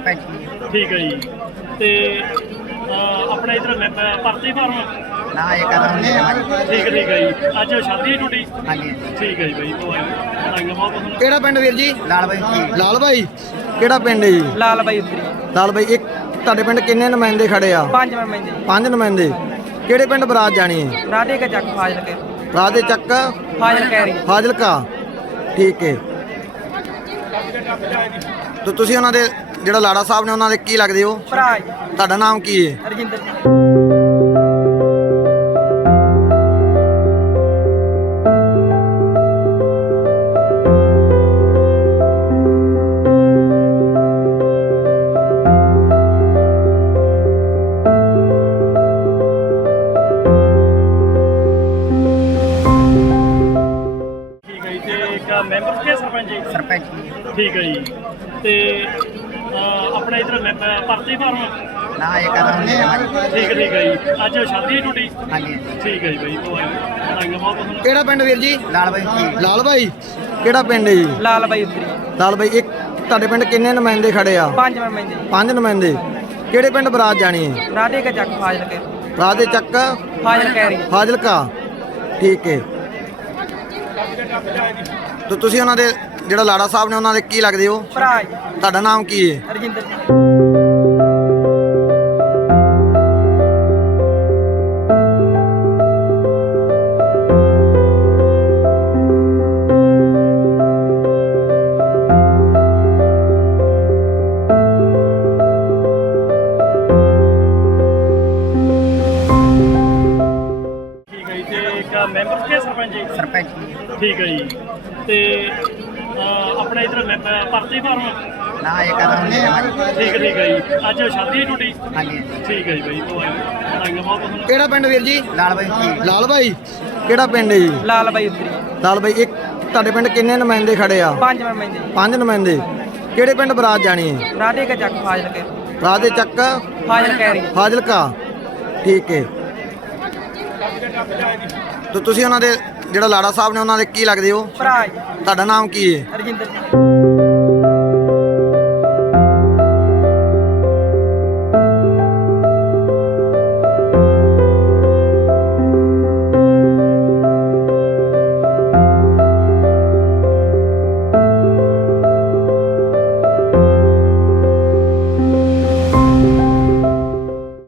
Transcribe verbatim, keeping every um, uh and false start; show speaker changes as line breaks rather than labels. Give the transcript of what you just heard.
सरपंच
ठीक है जी। ते अपने इधर भर्ती फार्म
ना ये कदम नहीं है हमारी।
ठीक है ठीक है जी। अज शादी है टूटी?
हाँ जी
ठीक है जी भाई, तो बधाइयां बहुत बहुत।
ਕਿਹੜਾ ਪਿੰਡ ਵੀਰ ਜੀ?
लाल भाई जी
ਲਾਲ ਭਾਈ ਕਿਹੜਾ ਪਿੰਡ ਹੈ ਜੀ?
ਲਾਲ ਬਾਈ ਉੱਤਰੀ
ਲਾਲ ਭਾਈ ਇੱਕ ਤੁਹਾਡੇ ਪਿੰਡ ਕਿੰਨੇ ਨੁਮਾਇੰਦੇ ਖੜੇ ਆ?
ਪੰਜ ਮਹਿੰਦੇ
ਪੰਜ ਨੁਮਾਇੰਦੇ। ਕਿਹੜੇ ਪਿੰਡ ਬਰਾਤ ਜਾਣੀ ਹੈ?
ਰਾਧੇ ਕਾ ਚੱਕ ਫਾਜ਼ਲ ਕੇ
ਰਾਤ ਦੇ ਚੱਕ
ਫਾਜ਼ਲ ਕਹਿ ਰਹੀ
ਫਾਜ਼ਿਲਕਾ। ਠੀਕ ਹੈ। ਤੇ ਤੁਸੀਂ ਉਹਨਾਂ ਦੇ ਜਿਹੜਾ ਲਾੜਾ ਸਾਹਿਬ ਨੇ ਉਹਨਾਂ ਦੇ ਕੀ ਲੱਗਦੇ ਹੋ?
ਭਰਾ ਜੀ
ਤੁਹਾਡਾ ਨਾਮ ਕੀ ਹੈ?
ਰਜਿੰਦਰ
ठीक है जी। ते एक मैंबर के सरपंच जी?
सरपंच
ठीक है जी। ते अपने इधर भर्ती फार्म
ना ये कदम नहीं है हमारी।
ठीक है ठीक है जी। अज शादी है टूटी?
हाँ जी
ठीक है जी भाई, तो बधाइयां बहुत बहुत।
ਕਿਹੜਾ ਪਿੰਡ ਵੀਰ ਜੀ?
लाल भाई जी
ਲਾਲ ਭਾਈ ਕਿਹੜਾ ਪਿੰਡ ਹੈ ਜੀ?
ਲਾਲ ਬਾਈ ਉੱਤਰੀ
ਲਾਲ ਭਾਈ ਇੱਕ ਤੁਹਾਡੇ ਪਿੰਡ ਕਿੰਨੇ ਨੁਮਾਇੰਦੇ ਖੜੇ ਆ?
ਪੰਜ ਮਹਿੰਦੇ
ਪੰਜ ਨੁਮਾਇੰਦੇ। ਕਿਹੜੇ ਪਿੰਡ ਬਰਾਤ ਜਾਣੀ ਹੈ?
ਰਾਧੇ ਕਾ ਚੱਕ ਫਾਜ਼ਲ ਕੇ
ਰਾਤ ਦੇ ਚੱਕ
ਫਾਜ਼ਲ ਕਹਿ ਰਹੀ
ਫਾਜ਼ਿਲਕਾ। ਠੀਕ ਹੈ। ਤੇ ਤੁਸੀਂ ਉਹਨਾਂ ਦੇ ਜਿਹੜਾ ਲਾੜਾ ਸਾਹਿਬ ਨੇ ਉਹਨਾਂ ਦੇ ਕੀ ਲੱਗਦੇ ਹੋ?
ਭਰਾ ਜੀ
ਤੁਹਾਡਾ ਨਾਮ ਕੀ ਹੈ?
ਰਜਿੰਦਰ
ठीक है जी। ते एक मैंबर के सरपंच जी?
सरपंच
ठीक है जी। ते अपने इधर भर्ती फार्म
ना ये कदम नहीं है हमारी।
ठीक है ठीक है जी। अज शादी है टूटी?
हाँ जी
ठीक है जी भाई, तो बधाइयां बहुत बहुत।
ਕਿਹੜਾ ਪਿੰਡ ਵੀਰ ਜੀ?
लाल भाई जी
ਲਾਲ ਭਾਈ ਕਿਹੜਾ ਪਿੰਡ ਹੈ ਜੀ?
ਲਾਲ ਬਾਈ ਉੱਤਰੀ
ਲਾਲ ਭਾਈ ਇੱਕ ਤੁਹਾਡੇ ਪਿੰਡ ਕਿੰਨੇ ਨੁਮਾਇੰਦੇ ਖੜੇ ਆ?
ਪੰਜ ਮਹਿੰਦੇ
ਪੰਜ ਨੁਮਾਇੰਦੇ। ਕਿਹੜੇ ਪਿੰਡ ਬਰਾਤ ਜਾਣੀ ਹੈ?
ਰਾਧੇ ਕਾ ਚੱਕ ਫਾਜ਼ਲ ਕੇ
ਰਾਤ ਦੇ ਚੱਕ
ਫਾਜ਼ਲ ਕਹਿ ਰਹੀ
ਫਾਜ਼ਿਲਕਾ। ਠੀਕ ਹੈ। ਤੇ ਤੁਸੀਂ ਉਹਨਾਂ ਦੇ ਜਿਹੜਾ ਲਾੜਾ ਸਾਹਿਬ ਨੇ ਉਹਨਾਂ ਦੇ ਕੀ ਲੱਗਦੇ ਹੋ?
ਭਰਾ ਜੀ
ਤੁਹਾਡਾ ਨਾਮ ਕੀ ਹੈ?
ਰਜਿੰਦਰ